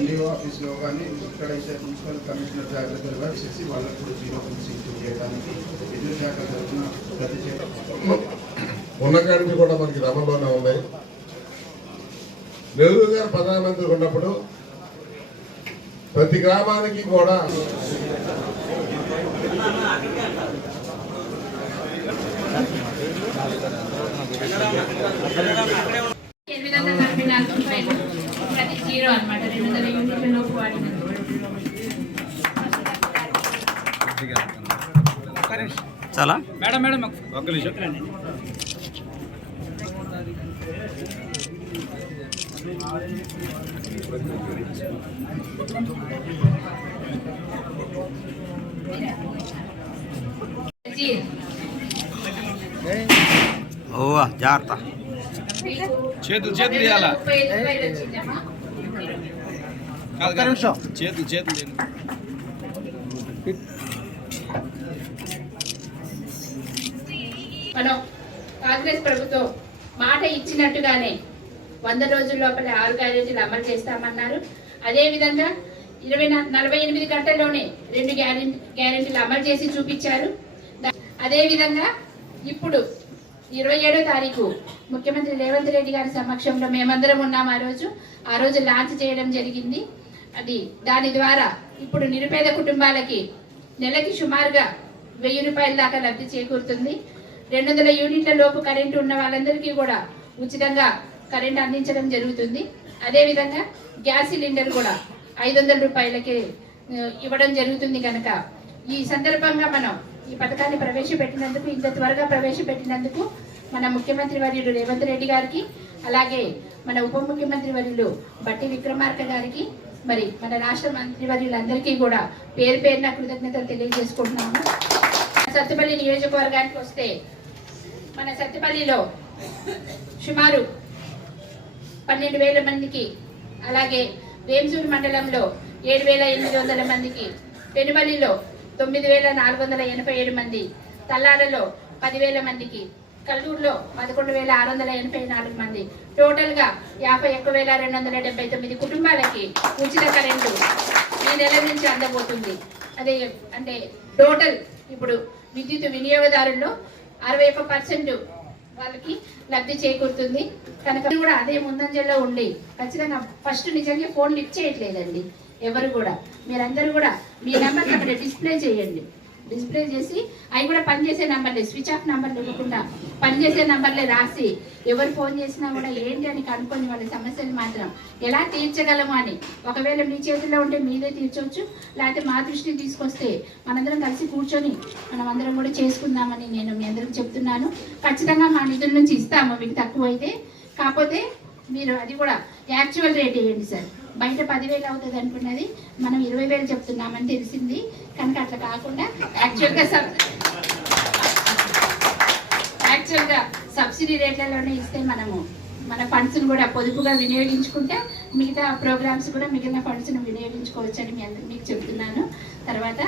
NDO ఆఫీస్లో కానీ ఎక్కడైతే మున్సిపల్ కమిషనర్ జాగ్రత్తలు కానీ చేసి వాళ్ళకు కూడా జీరో సీట్లు చేయడానికి విద్యుత్ శాఖ తరఫున ప్రతి ఉన్న కూడా మనకి రమలోనే ఉన్నాయి. నెహ్రూ గారు ప్రధానమంత్రి ఉన్నప్పుడు ప్రతి గ్రామానికి కూడా ఏ నలభై నాలుగు రూపాయలు ప్రతి జీరో అన్నమాట. రెండు వందల యూనిట్ల లోపు వాడినందుకు చాలా? మేడం మేడం ఒక్క నిమిషం. జీరో. ఓ జాగ్రత్త. మీకు చేతులు చేతులు తీయాలా చేతులు చేతులు. మనం కాంగ్రెస్ ప్రభుత్వం మాట ఇచ్చినట్టుగానే వంద రోజుల లోపల ఆరు గ్యారెంటీలు అమలు చేస్తామన్నారు. అదేవిధంగా ఇరవై నలభై ఎనిమిది గంటల్లోనే రెండు గ్యారెంటీ గ్యారెంటీలు అమలు చేసి చూపించారు. అదేవిధంగా ఇప్పుడు ఇరవై ఏడో తారీఖు ముఖ్యమంత్రి రేవంత్ రెడ్డి గారి సమక్షంలో మేమందరం ఉన్నాం ఆ రోజు. ఆ రోజు లాంచ్ చేయడం జరిగింది. అది దాని ద్వారా ఇప్పుడు నిరుపేద కుటుంబాలకి నెలకి సుమారుగా వెయ్యి రూపాయల దాకా లబ్ధి చేకూరుతుంది. రెండు వందల యూనిట్ల లోపు కరెంటు ఉన్న వాళ్ళందరికీ కూడా ఉచితంగా కరెంట్ అందించడం జరుగుతుంది. అదేవిధంగా గ్యాస్ సిలిండర్ కూడా ఐదు వందల రూపాయలకి ఇవ్వడం జరుగుతుంది కనుక ఈ సందర్భంగా మనం ఈ పథకాన్ని ప్రవేశపెట్టినందుకు ఇంత త్వరగా ప్రవేశపెట్టినందుకు మన ముఖ్యమంత్రి వర్యులు రేవంత్ రెడ్డి గారికి అలాగే మన ఉప ముఖ్యమంత్రి వర్యులు బట్టి విక్రమార్క గారికి మరి మన రాష్ట్ర మంత్రి వర్యులందరికీ కూడా పేరు పేరున కృతజ్ఞతలు తెలియజేసుకుంటున్నాము. సత్తుపల్లి నియోజకవర్గానికి వస్తే మన సత్తుపల్లిలో సుమారు పన్నెండు వేల మందికి అలాగే వేంసూరు మండలంలో ఏడు వేల ఎనిమిది వందల మందికి పెనుమల్లిలో తొమ్మిది వేల నాలుగు వందల ఎనభై ఏడు మంది తల్లాలలో పదివేల మందికి కల్లూరులో పదకొండు వేల ఆరు వందల ఎనభై నాలుగు మంది. టోటల్గా యాభై ఒక్క వేల రెండు వందల డెబ్బై తొమ్మిది కుటుంబాలకి ఉచిత కరెంటు ఈ నెల నుంచి అందబోతుంది. అదే అంటే టోటల్ ఇప్పుడు విద్యుత్ వినియోగదారుల్లో అరవై ఒక్క పర్సెంట్ వాళ్ళకి లబ్ధి చేకూరుతుంది. కనుక కూడా అదే ముందంజల్లో ఉండి ఖచ్చితంగా ఫస్ట్ నిజంగా ఫోన్ లిఫ్ట్ చేయట్లేదండి. ఎవరు కూడా. మీరందరూ కూడా మీ నెంబర్ అక్కడ డిస్ప్లే చేయండి. డిస్ప్లే చేసి అవి కూడా పనిచేసే నంబర్లే స్విచ్ ఆఫ్ నంబర్లు ఇవ్వకుండా పనిచేసే నంబర్లే రాసి ఎవరు ఫోన్ చేసినా కూడా ఏంటి అని కనుక్కొని వాళ్ళ సమస్యలు మాత్రం ఎలా తీర్చగలము అని. ఒకవేళ మీ చేతిలో ఉంటే మీదే తీర్చవచ్చు లేకపోతే మా దృష్టిని తీసుకొస్తే మనందరం కలిసి కూర్చొని మనం అందరం కూడా చేసుకుందామని నేను మీ అందరికి చెప్తున్నాను. ఖచ్చితంగా మా నిధుల నుంచి ఇస్తాము మీకు తక్కువ అయితే కాకపోతే మీరు అది కూడా యాక్చువల్ రేట్ వేయండి సార్. బయట పదివేలు అవుతుంది అనుకున్నది మనం ఇరవై వేలు చెప్తున్నామని తెలిసింది. కనుక అట్లా కాకుండా యాక్చువల్గా సబ్ యాక్చువల్గా సబ్సిడీ రేట్లలోనే ఇస్తే మనము మన ఫండ్స్ని కూడా పొదుపుగా వినియోగించుకుంటే మిగతా ప్రోగ్రామ్స్ కూడా మిగిలిన ఫండ్స్ని వినియోగించుకోవచ్చని మీ మీకు చెప్తున్నాను. తర్వాత